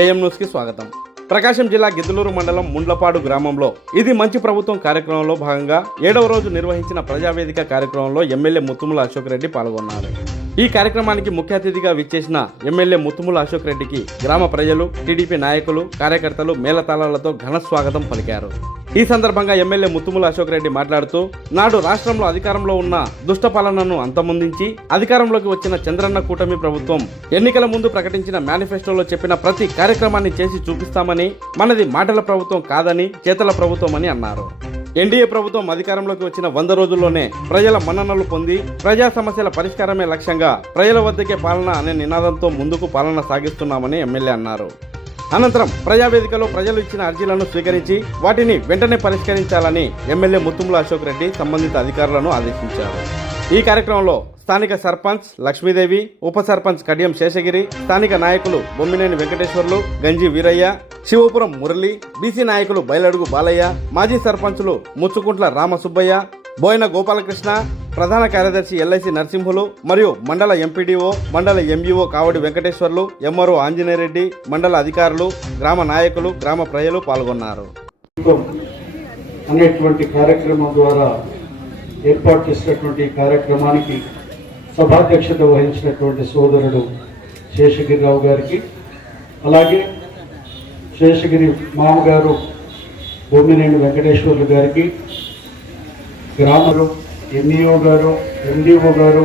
AM news కి స్వాగతం. ప్రకాశం జిల్లా గిద్దలూరు మండలం ముండ్లపాడు గ్రామంలో ఇది మంచి ప్రభుత్వం కార్యక్రమంలో భాగంగా 7వ రోజు నిర్వహించిన ప్రజావేదిక కార్యక్రమంలో ఎమ్మెల్యే ముత్తుముల అశోక్ రెడ్డి పాల్గొన్నారు. ఈ కార్యక్రమానికి ముఖ్య అతిథిగా విచ్చేసిన ఎమ్మెల్యే ముత్తుముల అశోక్ రెడ్డికి గ్రామ ప్రజలు, టీడీపీ నాయకులు, కార్యకర్తలు మేళతాళాలతో ఘన స్వాగతం పలికారు. ఈ సందర్భంగా ఎమ్మెల్యే ముత్తుముల అశోక్ రెడ్డి మాట్లాడుతూ, నాడు రాష్ట్రంలో అధికారంలో ఉన్న దుష్ట పాలనను అంతమొందించి అధికారంలోకి వచ్చిన చంద్రన్న కూటమి ప్రభుత్వం ఎన్నికల ముందు ప్రకటించిన మేనిఫెస్టోలో చెప్పిన ప్రతి కార్యక్రమాన్ని చేసి చూపిస్తామని, మనది మాటల ప్రభుత్వం కాదని చేతల ప్రభుత్వం అని అన్నారు. ఎన్డీఏ ప్రభుత్వం అధికారంలోకి వచ్చిన 100 రోజుల్లోనే ప్రజల మన్ననలు పొంది ప్రజా సమస్యల పరిష్కారమే లక్ష్యంగా ప్రజల వద్దకే పాలన అనే నినాదంతో ముందుకు పాలన సాగిస్తున్నామని ఎమ్మెల్యే అన్నారు. అనంతరం ప్రజావేదికలో ప్రజలు ఇచ్చిన అర్జీలను స్వీకరించి వాటిని వెంటనే పరిష్కరించాలని ఎమ్మెల్యే ముత్తుముల అశోక్ రెడ్డి సంబంధిత అధికారులను ఆదేశించారు. ఈ కార్యక్రమంలో స్థానిక సర్పంచ్ లక్ష్మీదేవి, ఉప సర్పంచ్ కడియం శేషగిరి, స్థానిక నాయకులు బొమ్మినేని వెంకటేశ్వర్లు, గంజి వీరయ్య, శివపురం మురళి, బీసీ నాయకులు బయలడుగు బాలయ్య, మాజీ సర్పంచులు ముచ్చుకుంట్ల రామసుబ్బయ్య, బోయిన గోపాలకృష్ణ, ప్రధాన కార్యదర్శి ఎల్ఐసి నరసింహులు మరియు మండల ఎంపీడీఓ, మండల ఎంఈఓ కావడి వెంకటేశ్వర్లు, ఎంఆర్ఓ ఆంజనేయరెడ్డి, మండల అధికారులు, గ్రామ నాయకులు, గ్రామ ప్రజలు పాల్గొన్నారు. అనేటువంటి కార్యక్రమం ద్వారా ఏర్పాటు చేసినటువంటి కార్యక్రమానికి సభాధ్యక్షత వహించినటువంటి సోదరుడు శేషగిరిరావు గారికి, అలాగే శేషగిరి మామగారు బొమ్మినేని వెంకటేశ్వర్లు గారికి, గ్రామంలో ఎంఈఓ గారు, ఎండిఓ గారు,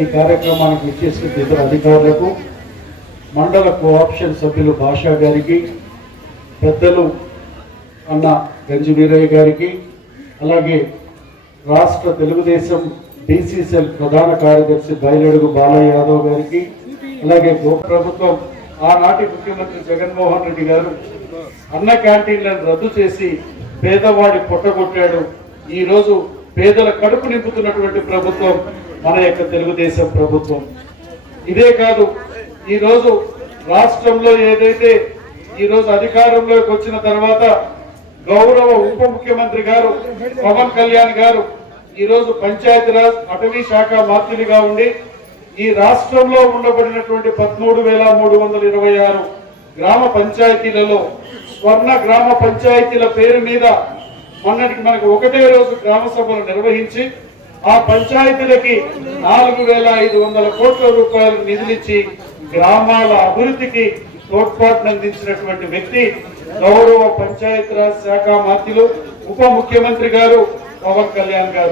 ఈ కార్యక్రమానికి ఇచ్చేసిన ఇతర అధికారులకు, మండల కోఆప్షన్ సభ్యులు భాషా గారికి, పెద్దలు అన్న గంజి వీరయ్య గారికి, అలాగే రాష్ట్ర తెలుగుదేశం బీసీసీఎల్ ప్రధాన కార్యదర్శి బయలడుగు బాలయ్య యాదవ్ గారికి, అలాగే ప్రభుత్వం ఆనాటి ముఖ్యమంత్రి జగన్మోహన్ రెడ్డి గారు అన్న క్యాంటీన్లను రద్దు చేసి పేదవాడి పొట్టగొట్టాడు. ఈరోజు పేదల కడుపు నింపుతున్నటువంటి ప్రభుత్వం మన యొక్క తెలుగుదేశం ప్రభుత్వం. ఇదే కాదు, ఈరోజు రాష్ట్రంలో ఏదైతే ఈరోజు అధికారంలోకి వచ్చిన తర్వాత గౌరవ ఉప ముఖ్యమంత్రి గారు పవన్ కళ్యాణ్ గారు ఈరోజు పంచాయతీరాజ్ అటవీ శాఖ మంత్రిగా ఉండి ఈ రాష్ట్రంలో ఉండబడినటువంటి 13,326 గ్రామ పంచాయతీలలో స్వర్ణ గ్రామ పంచాయతీల పేరు మీద మొన్నటికి మనకు ఒకటే రోజు గ్రామ సభలు నిర్వహించి ఆ పంచాయతీలకి 4,500 కోట్ల రూపాయలు నిధులిచ్చి గ్రామాల అభివృద్ధికి తోడ్పాటును అందించినటువంటి వ్యక్తి గౌరవ పంచాయతీరాజ్ శాఖ మంత్రులు ఉప ముఖ్యమంత్రి గారు పవన్ కళ్యాణ్ గారు.